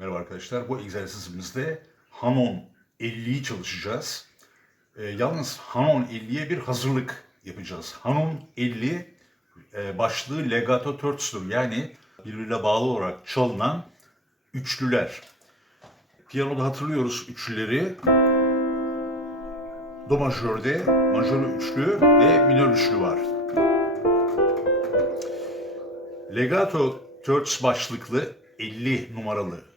Merhaba arkadaşlar. Bu egzersizimizde Hanon 50'yi çalışacağız. Ee, yalnız Hanon 50'ye bir hazırlık yapacağız. Hanon 50 e, başlığı legato terts'tur. Yani birbirine bağlı olarak çalınan üçlüler. Piyanoda hatırlıyoruz üçlüleri. Do majörde majör üçlü ve minör üçlü var. Legato Thirds başlıklı 50 numaralı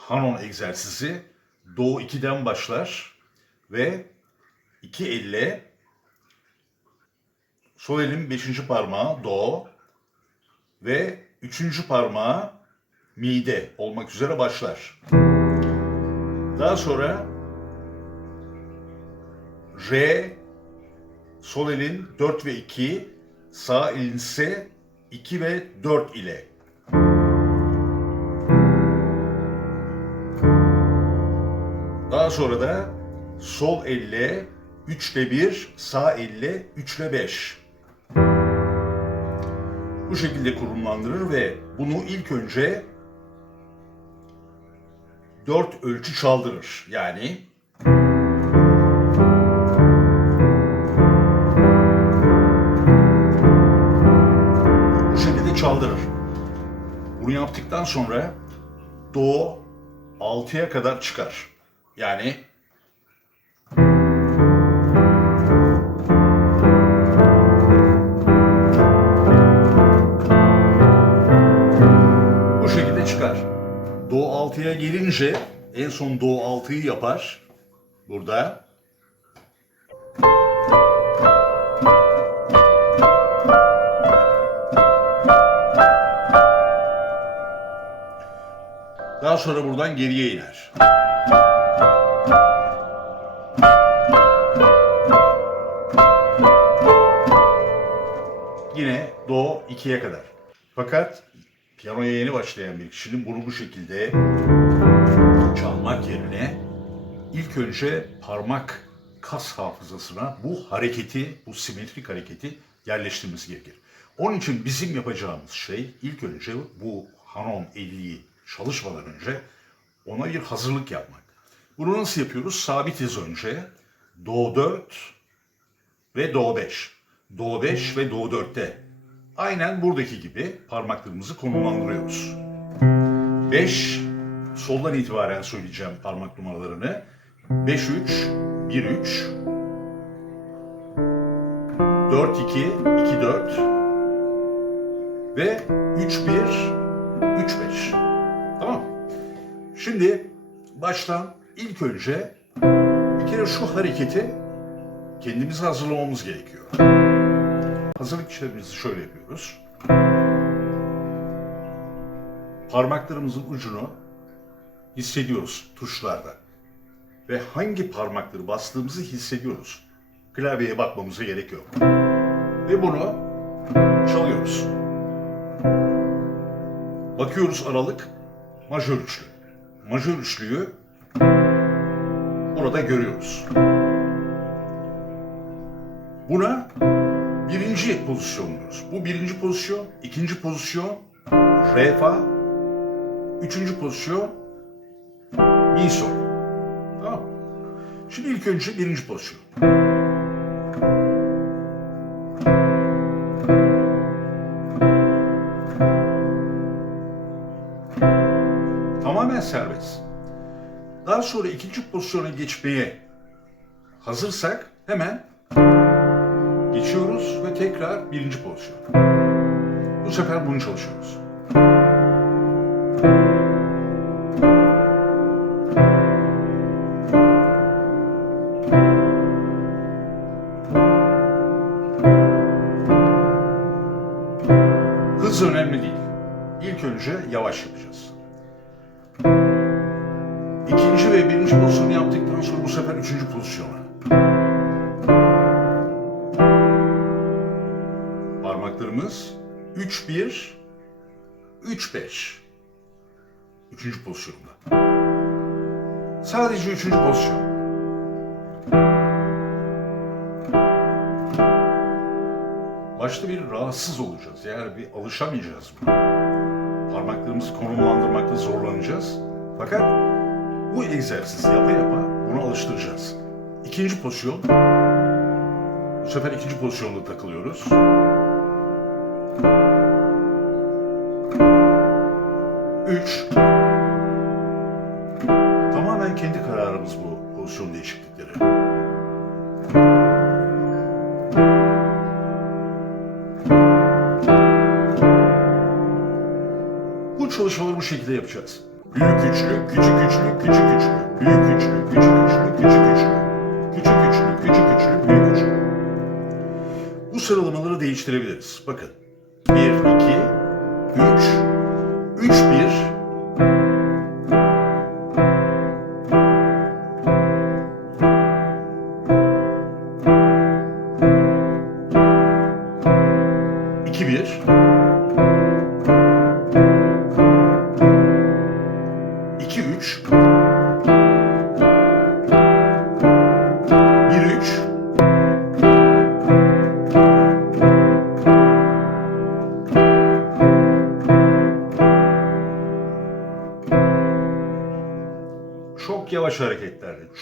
Hanon egzersizi Do 2'den başlar ve 2 elle sol elin 5. parmağı Do ve 3. parmağı Mi'de olmak üzere başlar. Daha sonra R sol elin 4 ve 2, sağ elin ise 2 ve 4 ile. Sonra da sol elle 3 ile 1, sağ elle 3 ile 5. Bu şekilde konumlandırır ve bunu ilk önce 4 ölçü çaldırır. Yani bu şekilde çaldırır. Bunu yaptıktan sonra do 6'ya kadar çıkar. Yani bu şekilde çıkar. Do 6'ya gelince en son do 6'yı yapar. Burada. Daha sonra buradan geriye iner. 2'ye kadar. Fakat piyanoya yeni başlayan bir kişinin bunu bu şekilde çalmak yerine ilk önce parmak kas hafızasına bu hareketi, bu simetrik hareketi yerleştirmesi gerekir. Onun için bizim yapacağımız şey ilk önce bu Hanon 50'yi çalışmadan önce ona bir hazırlık yapmak. Bunu nasıl yapıyoruz? Sabitiz önce. Do 4 ve Do 5. Do 5 ve Do 4'te. Aynen buradaki gibi parmaklarımızı konumlandırıyoruz. 5 soldan itibaren söyleyeceğim parmak numaralarını. 5 3 1 3 4 2 2 4 ve 3 1 3 5. Tamam. Şimdi baştan ilk önce bir kere şu hareketi kendimizi hazırlamamız gerekiyor. Hazırlık işlemimizi şöyle yapıyoruz. Parmaklarımızın ucunu hissediyoruz tuşlarda. Ve hangi parmakları bastığımızı hissediyoruz. Klavyeye bakmamıza gerek yok. Ve bunu çalıyoruz. Bakıyoruz aralık majör üçlü. Majör üçlüyü burada görüyoruz. Buna birinci pozisyon. Bu birinci pozisyon, ikinci pozisyon re fa, üçüncü pozisyon mi sol. Tamam. Şimdi ilk önce birinci pozisyon. Tamamen serbest. Daha sonra ikinci pozisyona geçmeye hazırsak hemen geçiyoruz ve tekrar birinci pozisyon. Bu sefer bunu çalışıyoruz. Hız önemli değil. İlk önce yavaş yapacağız. İkinci ve birinci pozisyonu yaptıktan sonra bu sefer üçüncü pozisyona. Parmaklarımız 3-1, 3-5. Üçüncü pozisyonda. Sadece üçüncü pozisyon. Başta bir rahatsız olacağız. Yani bir alışamayacağız buna. Parmaklarımızı konumlandırmakta zorlanacağız. Fakat bu egzersizi yapa yapa bunu alıştıracağız. İkinci pozisyon. Bu sefer ikinci pozisyonda takılıyoruz. Üç. Tamamen kendi kararımız bu pozisyon değişiklikleri. Bu çalışmaları bu şekilde yapacağız. Büyük güçlü, küçük güçlü, küçük güçlü, büyük güçlü, küçük güçlü, küçük güçlü, küçük güçlü, küçük güçlü, büyük güçlü. Bu sıralamaları değiştirebiliriz. Bakın. 1, 2, 3, 3, 1,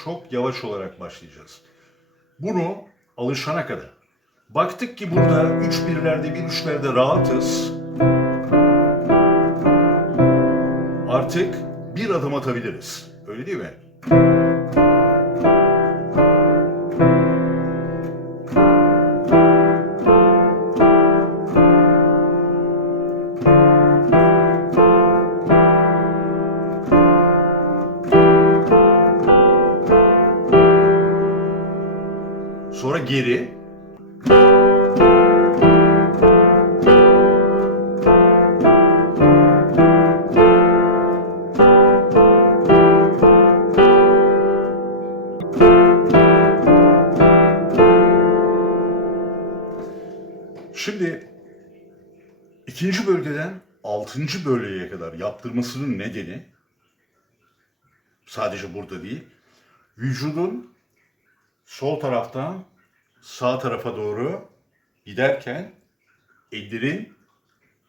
çok yavaş olarak başlayacağız. Bunu alışana kadar. Baktık ki burada üç birlerde, bir üçlerde rahatız. Artık bir adım atabiliriz. Öyle değil mi? İkinci bölgeden altıncı bölgeye kadar yaptırmasının nedeni sadece burada değil, vücudun sol taraftan sağ tarafa doğru giderken ellerin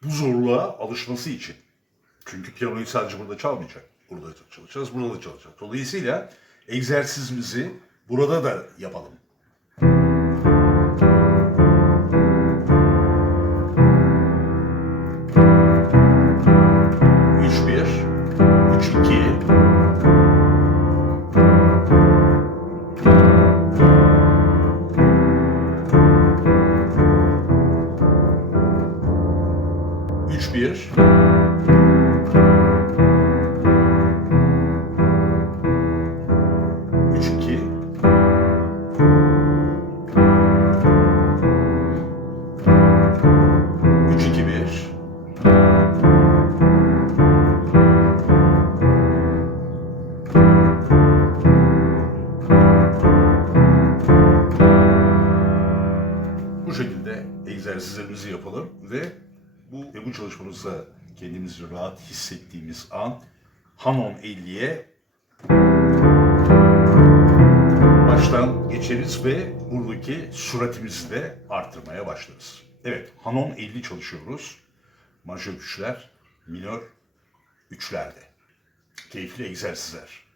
bu zorluğa alışması için. Çünkü piyanoyu sadece burada çalmayacak. Burada da çalacağız, burada da çalacak. Dolayısıyla egzersizimizi burada da yapalım. Egzersizlerimizi yapalım ve bu ve bu çalışmamızda kendimizi rahat hissettiğimiz an Hanon 50'ye baştan geçeriz ve buradaki süratimizi de arttırmaya başlarız. Evet, Hanon 50 çalışıyoruz. Majör güçler, minör üçlerde. Keyifli egzersizler.